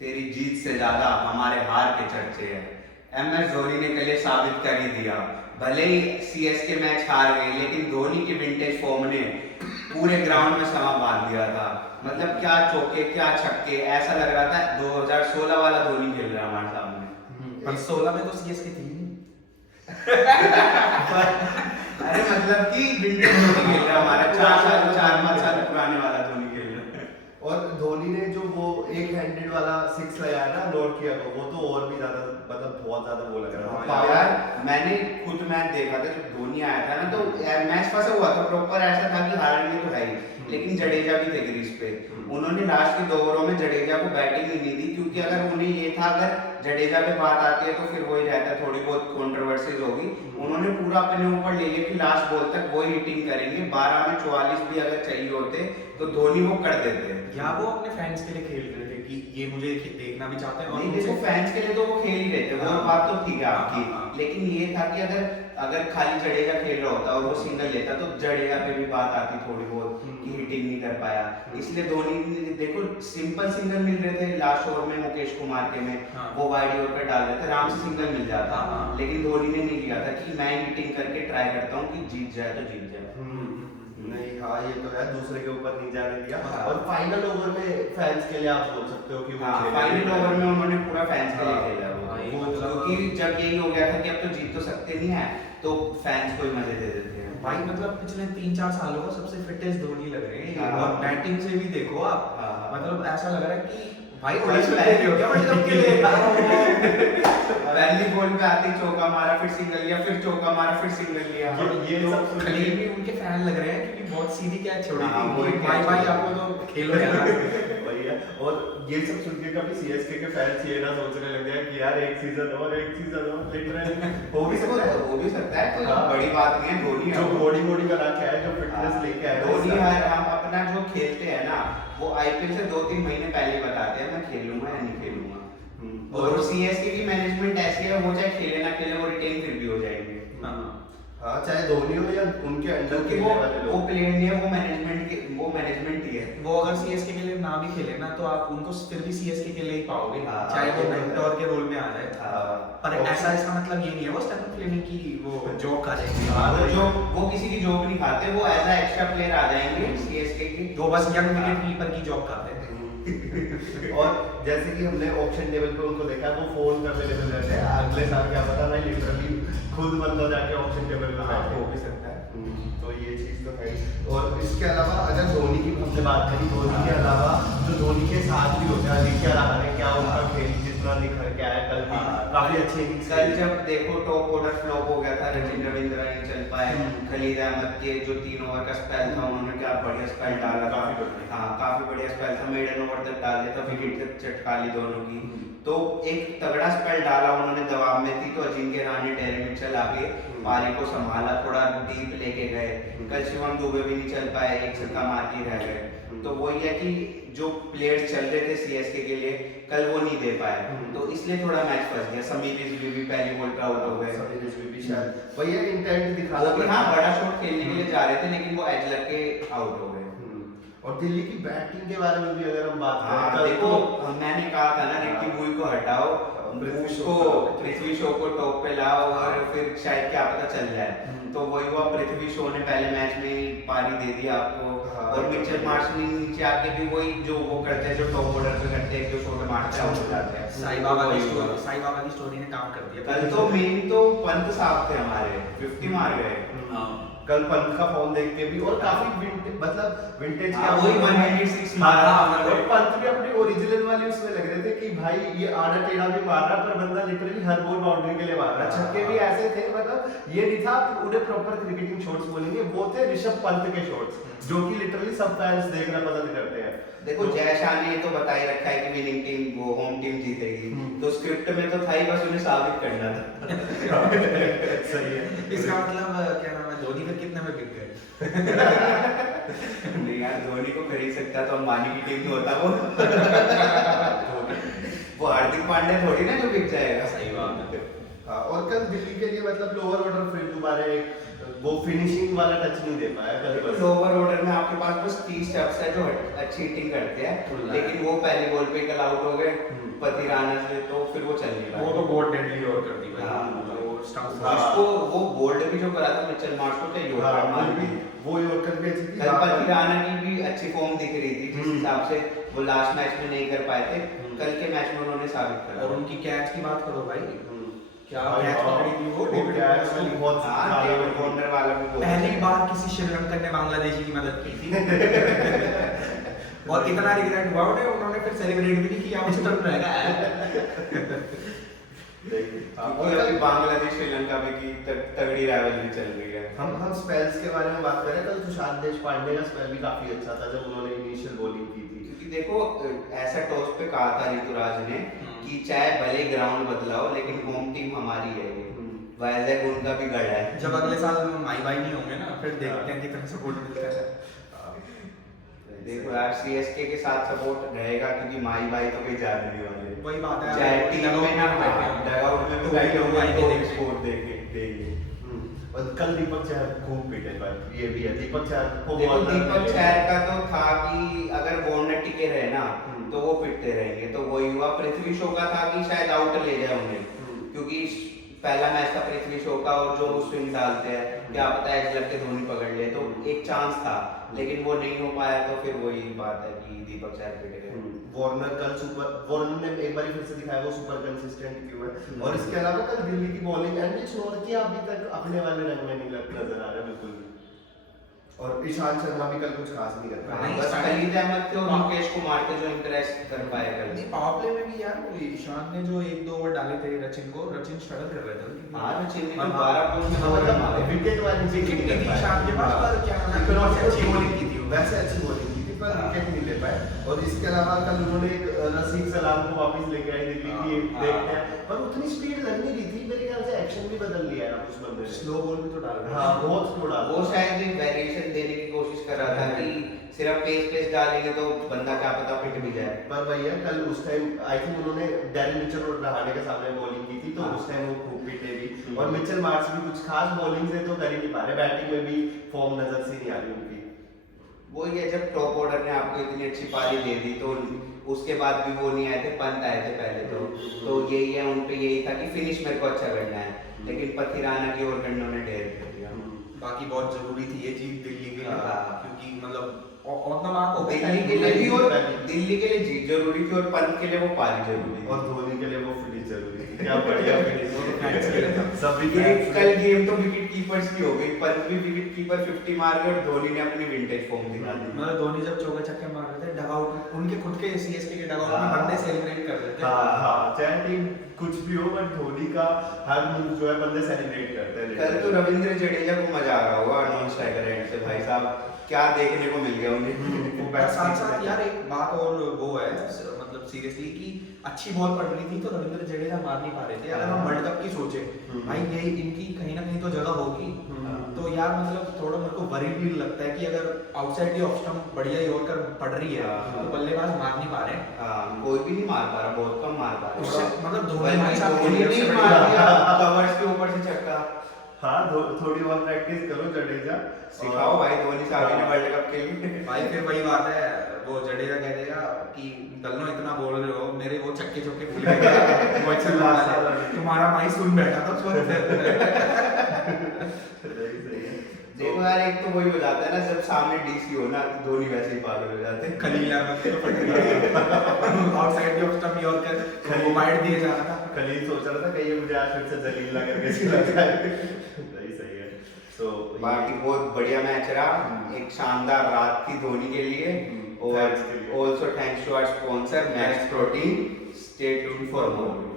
तेरी जीत से ज्यादा हमारे हार के चर्चे हैं। MS धोनी ने कल ये साबित कर ही दिया। भले ही CSK मैच हार गई, लेकिन धोनी की विंटेज फॉर्म ने पूरे ग्राउंड में समा बांध दिया था। मतलब क्या चौके, क्या छक्के, ऐसा लग रहा था 2016 वाला धोनी खेल रहा है हमारे सामने। पर 16 में तो CSK थी नहीं। अरे मतलब कि विंटेज धोनी खेल रहा है हमारा, 4-5 साल पुराने वाला धोनी खेल रहा है। और धोनी ने जो वो एक हैंडेड वाला 6 लगाया ना, नोट किया वो तो और भी ज्यादा, मतलब बहुत ज्यादा वो लग रहा था। यार मैंने खुद मैच देखा था जब धोनी आया था ना, तो मैच फंसा हुआ था प्रॉपर, ऐसा था कि हारेंगे तो है ही, लेकिन जडेजा भी थे क्रीज पे। उन्होंने लास्ट के 2 ओवरों में जडेजा को बैटिंग ही नहीं दी, क्योंकि अगर उन्हें ये था अगर जडेजा पे बात आती है तो फिर वही रहता है, थोड़ी बहुत कंट्रोवर्सीज होगी। उन्होंने पूरा अपने ऊपर ले लिया कि लास्ट बॉल तक वही हिटिंग करेंगे, 12 में 44 भी अगर चाहिए होते तो धोनी वो कर देते। या वो अपने फैंस के लिए खेल रहे थे कि ये मुझे देखना भी चाहते हैं। और नहीं देखो, फैंस के लिए तो वो खेल ही रहे थे, वो बात तो ठीक है आपकी, लेकिन ये था कि अगर खाली जडेजा खेल रहा होता और वो सिंगल लेता तो जडेजा पे भी बात आती थोड़ी बहुत कि हिटिंग नहीं कर पाया। इसलिए धोनी ने देखो सिंपल सिंगल मिल रहे थे लास्ट ओवर में, मुकेश कुमार के में वो वाइड ओवर पे डाल रहे थे, आराम से सिंगल मिल जाता, लेकिन धोनी ने नहीं लिया था कि मैं हिटिंग करके ट्राई करता हूँ कि जीत जाए तो जीत जाए। नहीं हाँ, ये तो है, दूसरे के ऊपर नहीं जाने दिया। और फाइनल ओवर में फैंस के लिए आप बोल सकते हो कि वो फाइनल ओवर में उन्होंने पूरा फैंस के लिए खेला वो, क्योंकि जब यही हो गया था कि अब तो जीत तो सकते नहीं है, तो फैंस को ही मजे दे देते हैं भाई। मतलब पिछले 3-4 सालों का सबसे फिटेस्ट धोनी लग रहे हैं। और बैटिंग से भी देखो आप, मतलब ऐसा लग रहा है कि भाई ऑडिशन दे रहे हो क्या मतलब के लिए। पहली बॉल पे आती चौका मारा, फिर सिंगल लिया, फिर चौका मारा, फिर सिंगल लिया। ये सब खलील भी उनके फैन लग रहे हैं, क्योंकि बहुत सीधी कैच छोड़ी थी। भाई आपको तो खेलो यार। वही है। और ये सब सुन के कभी CSK के फैंस ये ना सोचने लग जाए कि यार एक सीजन और लिटरली हो भी सकता है, कोई बड़ी बात नहीं है। धोनी जो बॉडी बना के आए, जो फिटनेस लेके आए, धोनी हम अपना जो खेलते हैं ना, वो IPL से 2-3 महीने पहले बताते हैं मैं खेलूंगा या नहीं खेलूंगा। और CSK की मैनेजमेंट ऐसी है, वो चाहे खेले ना खेले वो रिटेन फिर भी हो जाएंगे। हाँ, चाहे धोनी हो या उनके अंडर के वो प्लेयर नहीं है, वो मैनेजमेंट ही है। वो अगर CSK के लिए ना भी खेले ना, तो आप उनको फिर भी CSK के लिए ही पाओगे, चाहे वो मेंटोर के रोल में आ जाए। पर ऐसा इसका मतलब ये नहीं है वो स्टेफन फ्लेमिंग की वो जॉब खा जाएंगे। वो किसी की जॉब नहीं खाते, वो एज अ एक्स्ट्रा प्लेयर आ जाएंगे CSK की, जो बस यंग विकेट कीपर की जॉब खाते हैं। और जैसे कि हमने ऑप्शन टेबल पे उनको देखा, वो फोन करते रहते हैं, अगले साल क्या पता मैं लिटरली खुद बंदा जाके ऑप्शन टेबल पे बैठे हो भी सकता है। तो ये चीज तो है। और इसके अलावा अगर धोनी की हमने बात करी, धोनी के अलावा जो धोनी के साथ भी होते हैं, आदित्य रहाणे, क्या उनका खेल जितना निखर के आया कल भी काफी अच्छे। कल जब देखो टॉप ऑर्डर फ्लॉप हो गया था, रचिन रविंद्र नहीं चल पाए, खलील अहमद के जो 3 ओवर का स्पेल था उन्होंने क्या बढ़िया स्पेल डाला था। काफी बढ़िया स्पेल था, मेडन ओवर तक डाल दिया था, विकेट तक चटका ली दोनों की। तो एक तगड़ा स्पेल डाला उन्होंने, दबाव में थी तो अजिंक्य रहाणे, डेरेन मिचेल आगे पारी को संभाला, थोड़ा डीप लेके गए। कल शिवम दुबे भी नहीं चल पाए, एक छक्का मार के रह गए। तो वही है कि जो प्लेयर्स चल रहे थे CSK के लिए कल वो नहीं दे पाए, तो इसलिए थोड़ा मैच फंस गया। समीर रिजवी भी पहली बॉल पे आउट हो गए। समीर रिजवी भी शायद भैया इंटेंट दिखाना वो भी हाँ बड़ा शॉट खेलने के लिए जा रहे थे, लेकिन वो एज लग के आउट हो गए। और दिल्ली की बैटिंग के बारे में भी अगर हम बात करें, देखो मैंने कहा था ना रिकी बुई को हटाओ, पृथ्वी शॉ को टॉप पे लाओ और फिर शायद क्या पता चल जाए। तो वही हुआ, पृथ्वी शॉ ने पहले मैच में ही पारी दे दी आपको। और मिचेल मार्श ने नीचे आके भी वही जो वो करते हैं, जो टॉप ऑर्डर पे करते हैं, जो शॉट मारते हैं हो जाते हैं। साई बाबा की स्टोरी ने काम कर दिया। कल तो मेन तो पंत साहब थे हमारे, 50 मार गए। कल पंत का फॉर्म देख के भी, और काफी विंटेज का वही 196 मारा। और पंत भी अपनी ओरिजिनल वाली उसमें लग रहे थे कि भाई ये आड़ा टेढ़ा भी मार रहा, पर बंदा लिटरली हर बॉल बाउंड्री के लिए मार रहा। छक्के भी ऐसे थे, मतलब ये नहीं था उन्हें प्रॉपर क्रिकेटिंग शॉट्स बोलेंगे, वो थे ऋषभ पंत के शॉट्स, जो कि लिटरली सब फैंस देखना पसंद करते हैं। देखो जय शाह ने तो बता ही रखा है कि विनिंग टीम वो होम टीम जीतेगी, तो स्क्रिप्ट में तो था ही, बस उन्हें साबित करना था। सही है। इसका मतलब क्या नाम है, धोनी फिर कितने में बिक गए? नहीं यार, धोनी को खरीद सकता तो अंबानी की टीम तो होता वो हार्दिक पांड्या थोड़ी ना जो बिक जाएगा। सही बात है। और कल दिल्ली के लिए मतलब लोअर ऑर्डर फिर दोबारा एक वो फिनिशिंग वाला टच नहीं दे पाया कल बस। लोअर ऑर्डर में आपके पास बस 30 स्टेप्स है जो अच्छी हिटिंग करते हैं, लेकिन वो पहले बॉल पे कल आउट हो गए पतिराना से, तो फिर वो चल नहीं वो तो बहुत डेडली और कर दी भाई। हाँ। वो स्टंप मार्शको वो बोल्ड भी जो करा था मिचेल मार्शको के यूरोप हाँ, में वो यॉर्कर भी अच्छी थी। कल पतिराना की भी अच्छी फॉर्म दिख रही थी, जिस हिसाब से वो लास्ट मैच में नहीं कर पाए थे, कल के मैच में उन्होंने साबित करा। और उनकी कैच की बात करो भाई, क्या भाई, कैच हाँ, पकड़ी थी वो वो डेविड कैच वार्नर वाली। बहुत हाँ, डेविड वार्नर वाला भी बहुत पहली अच्छा। बार किसी श्रीलंकन ने बांग्लादेशी की मदद की थी। और इतना रिग्रेट हुआ उन्हें, उन्होंने फिर सेलिब्रेट भी नहीं किया, उस तरफ रहेगा। और अभी बांग्लादेश श्रीलंका में की तगड़ी राइवलरी चल रही है। हम स्पेल्स के बारे में बात करें, कल तुषार देशपांडे का स्पेल भी काफी अच्छा था जब उन्होंने इनिशियल बॉलिंग की थी। क्योंकि देखो ऐसा टॉस पे कहा था ऋतुराज ने कि चाहे भले ग्राउंड बदला हो लेकिन होम टीम हमारी है ये, वाइजैक उनका भी गढ़ है। जब अगले साल माई भाई नहीं होंगे ना, फिर देखते हैं कितना सपोर्ट मिलता है। देखो यार सीएसके के साथ सपोर्ट रहेगा क्योंकि माई भाई तो कहीं जाने नहीं वाले। वही बात है, चाहे वो टीम में ना डगआउट में तो भी बैठे लोग होंगे आएंगे तो देखने। स्कोर देंगे। और कल दीपक चहर खूब पीटे भाई, ये भी है दीपक चहर को देखो बहुत दीपक चहर का तो था कि अगर वार्नर टिके रहे ना तो वो पिटते रहेंगे, तो वही हुआ। पृथ्वी शॉ का था कि शायद आउट ले जाए उन्हें, क्योंकि पहला मैच था पृथ्वी शॉ का और जो वो स्विंग डालते हैं क्या पता है लग के धोनी पकड़ ले, तो एक चांस था लेकिन वो नहीं हो पाया, तो फिर वही बात है कि दीपक चहर पिटे गए। वार्नर कल सुपर, वार्नर ने एक बार फिर से दिखाया वो सुपर कंसिस्टेंट क्यों है। और इसके अलावा कल दिल्ली की बॉलिंग एंड छोड़ के अभी तक अपने वाले रंग में नहीं नजर आ रहा बिल्कुल भी। और ईशांत शर्मा भी कल कुछ खास नहीं कर पाया। हाँ, बस खलीद अहमद थे और मुकेश कुमार थे जो इम्प्रेस कर पाए कल। नहीं, पावर प्ले में भी यार वो ईशान ने जो 1-2 ओवर डाले थे रचिन को, रचिन स्ट्रगल कर रहे थे। हाँ, रचिन ने और 12 बॉल में 9 रन मारे। विकेट वाली विकेट नहीं थी ईशान के पास, पर क्या नाम है, इकोनॉमिक अच्छी बॉलिंग की थी वो। वैसे अच्छी बॉलिंग की थी पर विकेट नहीं ले पाए। और इसके अलावा कल उन्होंने एक रसीद सलाम को वापस लेके आए दिल्ली की, देखते हैं पर उतनी स्पीड लग नहीं रही थी, मेरे ख्याल से एक्शन भी बदल लिया है उस बंदे ने। स्लो बॉल भी तो डाल रहे हाँ, बहुत स्लो डाला। वो शायद एक वेरिएशन देने की कोशिश कर रहा था कि सिर्फ पेस डालेंगे तो बंदा क्या पता पिट भी जाए। पर भैया कल उस टाइम आई थिंक उन्होंने डैरेन मिचेल और रहाणे के सामने बॉलिंग की थी, तो हाँ। उस टाइम वो खूब पीटे भी। और मिचेल मार्क्स भी कुछ खास बॉलिंग से तो कर ही नहीं पा रहे, बैटिंग में भी फॉर्म नजर से नहीं आ रही उनकी। वो ये जब टॉप ऑर्डर ने आपको इतनी अच्छी पारी दे दी तो उसके बाद भी वो नहीं आए थे, पंत आए थे पहले तो यही है उन पे, यही था कि फिनिश मेरे को अच्छा करना है, लेकिन पथिराना की ओर गंडों ने ढेर कर दिया। बाकी बहुत जरूरी थी ये जीत दिल्ली के लिए, हाँ। क्योंकि मतलब ऑन द मार्क हो गई दिल्ली के लिए भी और दिल्ली के लिए जीत जरूरी थी और पंत के लिए वो पारी जरूरी थी। और धोनी के लिए वो फिनिश जरूरी थी। क्या बढ़िया फैंस के लिए था। फिनिश। सब ये कल गेम तो विकेट कीपर्स की हो गई, पंत भी विकेट कीपर 50 मार गए और धोनी ने अपनी विंटेज फॉर्म दिखा दी। मतलब धोनी जब चौके छक्के मार रहे थे डगआउट में, उनके खुद के सीएसके के डगआउट में बंदे सेलिब्रेट कर रहे थे। हाँ, चाहे टीम कुछ भी हो बट धोनी का हर मूव जो है बंदे सेलिब्रेट करते हैं। कल तो रविंद्र जडेजा को मजा आ रहा होगा नॉन स्ट्राइकर एंड से, भाई साहब क्या देखने को मिल गया उन्हें। और साथ साथ यार एक बात और वो है, मतलब सीरियसली कि अच्छी बॉल पड़ रही थी तो रविंद्र जडेजा मार नहीं पा रहे थे। अगर हम वर्ल्ड कप की सोचे भाई, यही इनकी कहीं ना कहीं तो जगह होगी, तो यार मतलब थोड़ा मेरे को वरी भी लगता है कि अगर आउटसाइड दी ऑफ स्टंप बढ़िया यॉर्कर पड़ रही है तो बल्लेबाज मार नहीं पा रहे। हाँ, कोई भी नहीं मार पा रहा, बहुत कम मार पा उससे रहा। मतलब धोनी धोनी ने मार दिया कवर्स के ऊपर से छक्का। हाँ, थोड़ी बहुत प्रैक्टिस करो जडेजा, सिखाओ भाई धोनी साहब ने वर्ल्ड कप के लिए। भाई फिर वही बात है, वो जडेजा कह देगा कि दलनो इतना बोल रहे हो, मेरे वो छक्के चौके भूल गए, वो अच्छा वाला तुम्हारा भाई सुन बैठा था उस वक्त। देखो यार, एक तो वही हो जाता है ना जब सामने डीसी हो ना तो धोनी वैसे ही पागल हो जाते हैं। खलील अहमद तो फट गया outside the off stump yorker वो वाइड दिए जा रहा था। खलील सोच रहा था कहीं ये मुझे आज फिर से जलील ना करके सिला जाए। सही है। सो बाकी बहुत बढ़िया मैच रहा, एक शानदार रात थी धोनी के लिए। और also thanks to our sponsor Max Protein. Stay tuned for more.